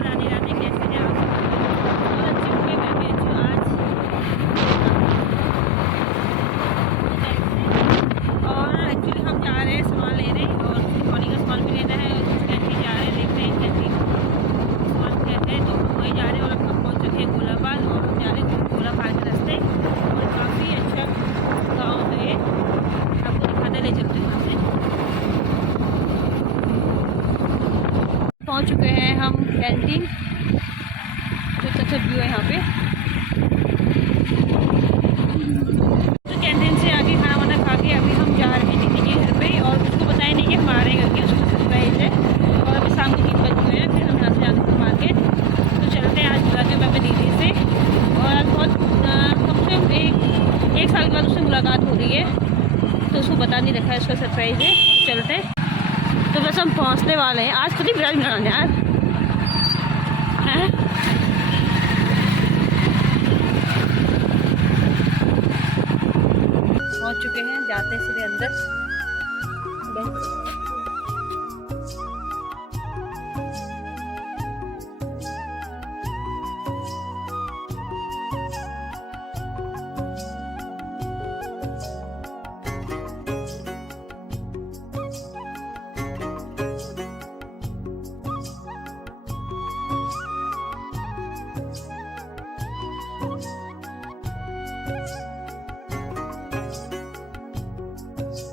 राधे राधे, कैसे हैं आप? बहुत अच्छी होंगे, मैं भी अच्छी हूँ। आज और एक्चुअली हम जा रहे हैं सामान लेने, और पानी का सामान भी लेना है, और कुछ कैंटीन जा रहे हैं, देखते हैं कैंटीन सामान कहते हैं, तो हम वहीं जा रहे हैं। और हम पहुँच चुके हैं गोलाबाग, और हम जा रहे हैं गोलाबाग के रास्ते, और काफ़ी अच्छा गाँव है ये, आपको दिखाते ले चलते हैं। वहाँ से पहुँच चुके हैं हम कैंटीन, कुछ अच्छा व्यू है यहाँ पे। तो कैंटीन से आके खाना वाना खा के अभी हम जा रहे हैं दीदी के घर पे, और उसको बताया नहीं कि हमारे घर की उसको सरप्राइज है। और अभी शाम को 3 बज गए हैं, फिर हम यहाँ से जाते हैं मार्केट। तो चलते हैं, आज मुलाकात मैं अपने दीदी से, और आज बहुत कम से कम एक साल के बाद उससे मुलाकात हो रही है, तो उसको बता नहीं रखा है, उसका सरप्राइज है। तो चलते हैं, तो बस हम पहुँचने वाले हैं। आज खुद ही बिराज बनाने यार हैं। पहुंच चुके हैं, जाते हैं सीधे अंदर।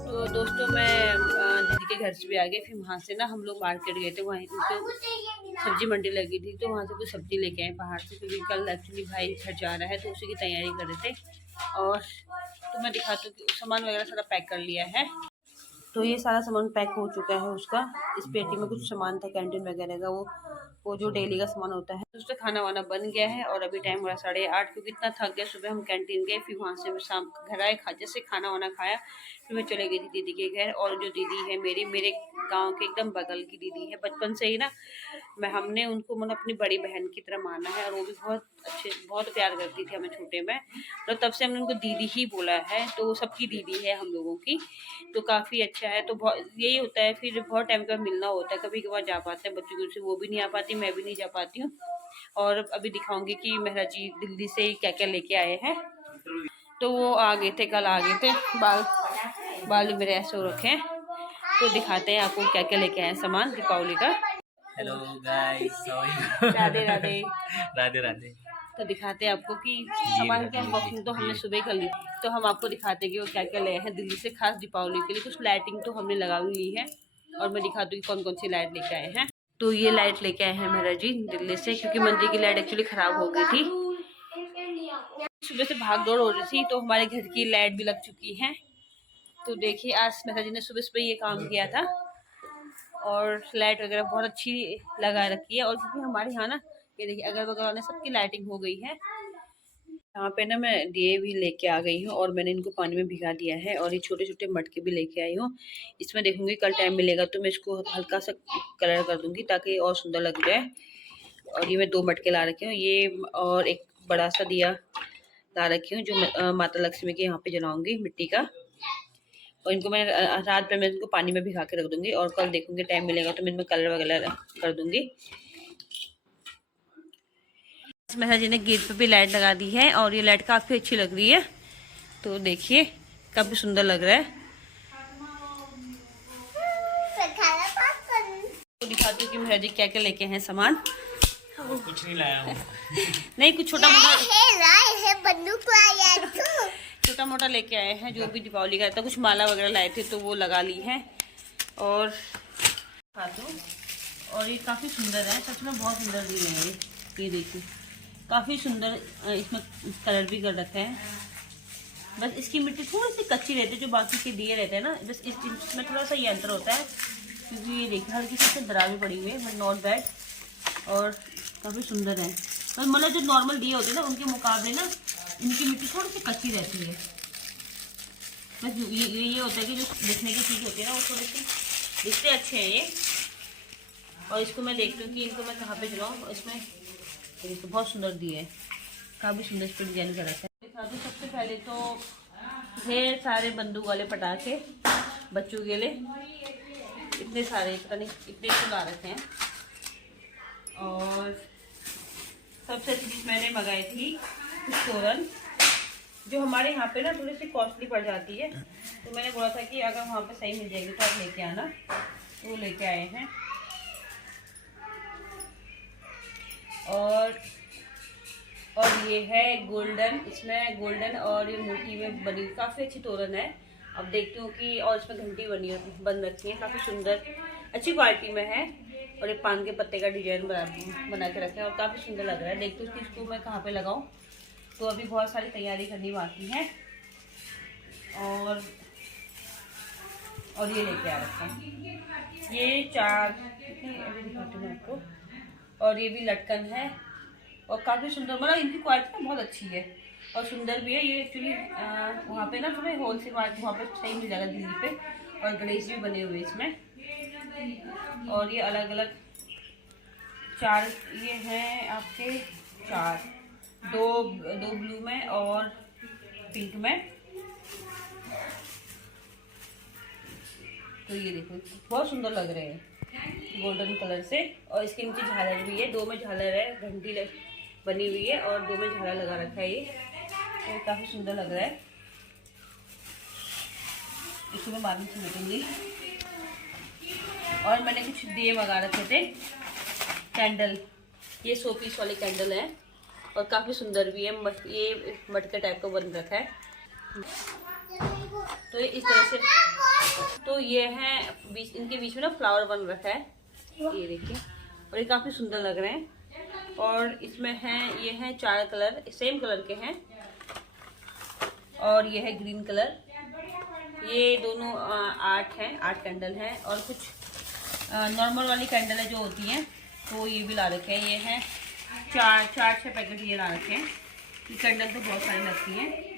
तो दोस्तों, मैं दीदी के घर से भी आ गई, फिर वहाँ से ना हम लोग मार्केट गए थे, वहीं पे सब्जी मंडी लगी थी, तो वहाँ से कुछ सब्जी लेके आए पहाड़ से, क्योंकि कल एक्चुअली भाई घर जा रहा है, तो उसी की तैयारी कर रहे थे। और तो मैं दिखाती हूँ कि सामान वगैरह सारा पैक कर लिया है। तो ये सारा सामान पैक हो चुका है उसका। इस पेटी में कुछ सामान था कैंटीन वगैरह का, वो जो डेली का सामान होता है। उससे खाना वाना बन गया है, और अभी टाइम हो रहा 8:30, क्योंकि इतना थक गया। सुबह हम कैंटीन गए, फिर वहाँ से शाम घर आए, जैसे खाना वाना खाया, फिर मैं चले गई थी दीदी के घर। और जो दीदी है मेरे गाँव के एकदम बगल की दीदी है, बचपन से ही ना हमने उनको मतलब अपनी बड़ी बहन की तरह माना है, और वो भी बहुत प्यार करती थी हमें छोटे में, तो तब से हमने उनको दीदी ही बोला है। तो वो सबकी दीदी है हम लोगों की, तो काफ़ी अच्छा है। तो बहुत यही होता है, फिर बहुत टाइम का मिलना होता है, कभी कभार जा पाते हैं बच्चों से, वो भी नहीं आ पाती, मैं भी नहीं जा पाती हूँ। और अभी दिखाऊंगी कि मेहरा जी दिल्ली से क्या क्या लेके आए हैं। तो वो आ गए थे, कल आ गए थे, बाल मेरे ऐसे हो रखे हैं। तो दिखाते हैं आपको क्या क्या लेके आए सामान दीपावली का। Hello guys, Radhe Radhe. राधे राधे। तो दिखाते हैं आपको कि सामान की अनबॉक्सिंग तो हमने सुबह कर ली, तो हम आपको दिखाते हैं कि वो क्या क्या ले हैं दिल्ली से, खास दीपावली के लिए। कुछ लाइटिंग तो हमने लगा ली है, और मैं दिखाती हूँ कि कौन कौन सी लाइट लेके आए हैं। तो ये लाइट लेके आए हैं मेहरा जी दिल्ली से, क्योंकि मंदिर की लाइट एक्चुअली ख़राब हो गई थी। सुबह से भाग दौड़ हो रही थी, तो हमारे घर की लाइट भी लग चुकी है। तो देखिए, आज मेहरा जी ने सुबह सुबह ये काम किया था, और लाइट वगैरह बहुत अच्छी लगा रखी है। और क्योंकि हमारे यहाँ ना, ये देखिए अगल बगल वाले सबकी लाइटिंग हो गई है। यहाँ पे ना मैं दिए भी लेके आ गई हूँ, और मैंने इनको पानी में भिगा दिया है, और ये छोटे छोटे मटके भी लेके आई हूँ। इसमें देखूंगी कल टाइम मिलेगा तो मैं इसको हल्का सा कलर कर दूंगी, ताकि और सुंदर लग जाए। और ये मैं 2 मटके ला रखे हूँ, ये और एक बड़ा सा दिया ला रखी हूँ, जो माता लक्ष्मी के यहाँ पे जलाऊंगी मिट्टी का। और इनको मैं रात भर में इनको पानी में भिगा के रख दूंगी, और कल देखूंगी टाइम मिलेगा तो मैं इनमें कलर वगैरह कर दूंगी। मेहरा जी ने गेट पे भी लाइट लगा दी है, और ये लाइट काफ़ी अच्छी लग रही है। तो देखिए काफ़ी सुंदर लग रहा है। तो दिखाती हूँ कि मेहरा जी क्या क्या लेके हैं सामान। कुछ नहीं लाया हूँ। नहीं, कुछ छोटा मोटा लेके आए हैं, जो भी दीपावली का था। कुछ माला वगैरह लाए थे, तो वो लगा ली है। और ये काफ़ी सुंदर है, सच में बहुत सुंदर दिए हैं ये देखिए, काफ़ी सुंदर। इसमें कलर भी कर रखा है। बस इसकी मिट्टी थोड़ी सी कच्ची रहती है, जो बाकी के दिए रहते हैं ना, बस इसमें थोड़ा सा ये अंतर होता है, क्योंकि ये देखिए हल्की सी दरार भी पड़ी हुई है, बट नॉट बैड। और काफ़ी सुंदर है, मतलब जो नॉर्मल दिए होते हैं ना, उनके मुकाबले ना इनकी मिट्टी थोड़ी सी कच्ची रहती है। बस ये होता है कि जो दिखने की चीज़ होती है ना, वो थोड़ी सी दिखते अच्छे हैं ये। और इसको मैं देखती हूँ कि इनको मैं कहाँ पे जलाऊँ। इसमें तो बहुत सुंदर दिए है, काफ़ी सुंदर इस पर डिजाइन कर रखा है। दिखा दूँ सबसे पहले तो ढेर सारे बंदूक वाले पटाखे बच्चों के लिए, इतने सारे, पता नहीं इतने तो ला रखे हैं। और मैंने मंगाई थी कुछ तोरण, जो हमारे यहाँ पे ना थोड़ी सी कॉस्टली पड़ जाती है, तो मैंने बोला था कि अगर वहाँ पे सही मिल जाएगी तो आप लेके आना, तो वो लेके आए हैं। और ये है गोल्डन, इसमें गोल्डन और ये मोती में बनी काफ़ी अच्छी तोरण है। अब देखती हूँ कि, और इसमें घंटी बन रखी है, काफ़ी सुंदर अच्छी क्वालिटी में है, और एक पान के पत्ते का डिजाइन बना के रखे हैं और काफ़ी सुंदर लग रहा है। देखती हूँ कि इसको मैं कहाँ पे लगाऊँ, तो अभी बहुत सारी तैयारी करनी बाकी है। और ये लेके आ रखे हैं, ये 4 अभी दिखाती हूँ आपको। और ये भी लटकन है और काफ़ी सुंदर, मतलब इनकी क्वालिटी ना बहुत अच्छी है और सुंदर भी है। ये एक्चुअली वहाँ पे ना थोड़े होलसेल मार्केट वहाँ पे सही मिल जाएगा दिल्ली पे, और गणेश भी बने हुए इसमें। और ये अलग अलग 4 ये हैं आपके, 4 दो ब्लू में और पिंक में। तो ये देखो बहुत सुंदर लग रहे हैं गोल्डन कलर से, और इसके नीचे झालर भी है, 2 में झालर है, घंटी बनी हुई है और 2 में झालर लगा रखा है। ये तो काफी सुंदर लग रहा है। इसको मैं बाद में समेटूंगी। और मैंने कुछ दिए मंगा रखे थे, कैंडल, ये 100 पीस वाले कैंडल है और काफ़ी सुंदर भी है। ये मटके टाइप का बन रखा है, तो ये इस तरह से, तो ये है इनके बीच में ना फ्लावर बन रखा है, ये देखिए, और ये काफ़ी सुंदर लग रहे हैं। और इसमें है, ये हैं 4 कलर, सेम कलर के हैं, और ये है ग्रीन कलर। ये दोनों 8 हैं, 8 कैंडल हैं। और कुछ नॉर्मल वाली कैंडल है जो होती हैं, तो ये भी ला रखे हैं। ये हैं 4-6 पैकेट ये ला रखे हैं। ये कैंडल तो बहुत सारी लगती हैं।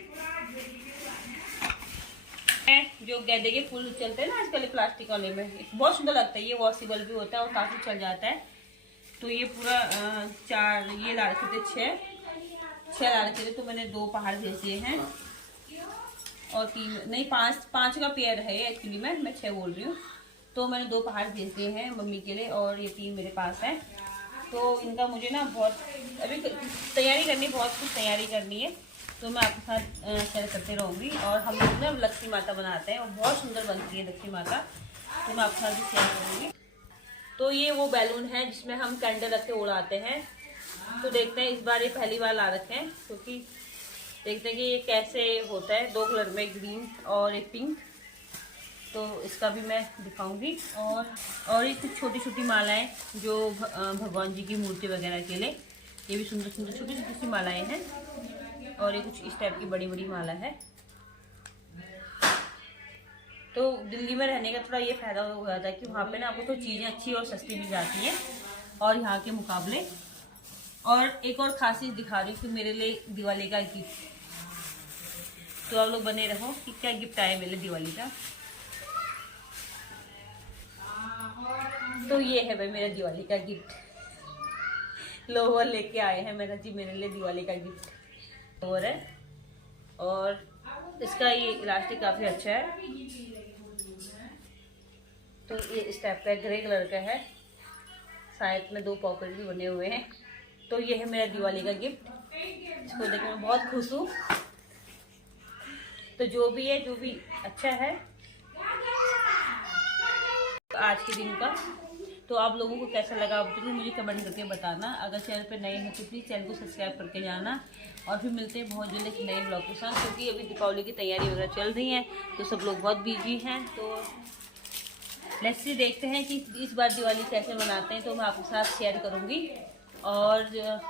जो गेंदे के फूल चलते हैं ना आजकल प्लास्टिक वाले में, बहुत सुंदर लगता है। ये वॉशेबल भी होता है और काफ़ी चल जाता है। तो ये पूरा 4 ये ला रखे थे, 6 ला रखे थे, तो मैंने 2 पहाड़ भेज दिए हैं और 3 नहीं 5 का पेयर है ये एक्चुअली मैं 6 बोल रही हूँ। तो मैंने 2 पहाड़ भेज दिए हैं मम्मी के लिए, और ये 3 मेरे पास है। तो इनका मुझे ना बहुत अभी तैयारी करनी, बहुत कुछ तैयारी करनी है, तो मैं आपके साथ शेयर करते रहूँगी। और हम लोग ना लक्ष्मी माता बनाते हैं और बहुत सुंदर बनती है लक्ष्मी माता, तो मैं आपके साथ भी शेयर करूँगी। तो ये वो बैलून है जिसमें हम कैंडल रख के उड़ाते हैं। तो देखते हैं, इस बार ये पहली बार ला रखे हैं, क्योंकि देखते हैं कि ये कैसे होता है। 2 कलर में, ग्रीन और एक पिंक, तो इसका भी मैं दिखाऊंगी। और ये कुछ छोटी छोटी मालाएं जो भगवान जी की मूर्ति वगैरह के लिए, ये भी सुंदर सुंदर छोटी छोटी सी मालाएं हैं। और ये कुछ इस टाइप की बड़ी बड़ी माला है। तो दिल्ली में रहने का थोड़ा ये फ़ायदा हो जाता है कि वहाँ पे ना आपको तो चीज़ें अच्छी और सस्ती मिल जाती हैं और यहाँ के मुकाबले। और एक और खास चीज़ दिखा रही हूँ कि मेरे लिए दिवाली का गिफ्ट, तो आप लोग बने रहो कि क्या गिफ्ट आया मेरे दिवाली का। तो ये है भाई मेरा दिवाली का गिफ्ट, लोवर लेके आए हैं मेरा जी मेरे लिए दिवाली का गिफ्ट। लोवर है और इसका ये इलास्टिक काफ़ी अच्छा है। तो ये इस टाइप का ग्रे कलर का है, साइड में 2 पॉकेट भी बने हुए हैं। तो ये है मेरा दिवाली का गिफ्ट, इसको देख मैं बहुत खुश हूँ। तो जो भी है, जो भी अच्छा है आज के दिन का, तो आप लोगों को कैसा लगा आप जरूर मुझे कमेंट करके बताना। अगर चैनल पे नए हैं तो प्लीज़ चैनल को सब्सक्राइब करके जाना। और फिर मिलते हैं बहुत जल्द एक नए ब्लॉग के साथ, क्योंकि अभी दीपावली की तैयारी वगैरह चल रही है, तो सब लोग बहुत बिजी हैं। तो लेट्स सी, देखते हैं कि इस बार दिवाली कैसे मनाते हैं, तो मैं आपके साथ शेयर करूँगी। और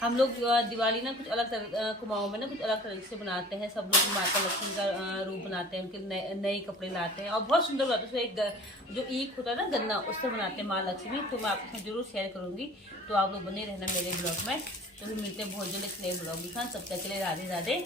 हम लोग दिवाली ना कुछ अलग तरह, कुमाऊँ में ना कुछ अलग तरीके से बनाते हैं। सब लोग माता लक्ष्मी का रूप बनाते हैं, उनके नए कपड़े लाते हैं और बहुत सुंदर बनाते हैं। उसमें एक जो ईख होता है ना गन्ना, उससे बनाते हैं माँ लक्ष्मी। तो मैं आपके साथ जरूर शेयर करूँगी, तो आप लोग बने रहना मेरे ब्लॉग में। तो फिर मिलते हैं बहुत जल्द एक नए ब्लॉग के साथ। तब तक के लिए राधे राधे।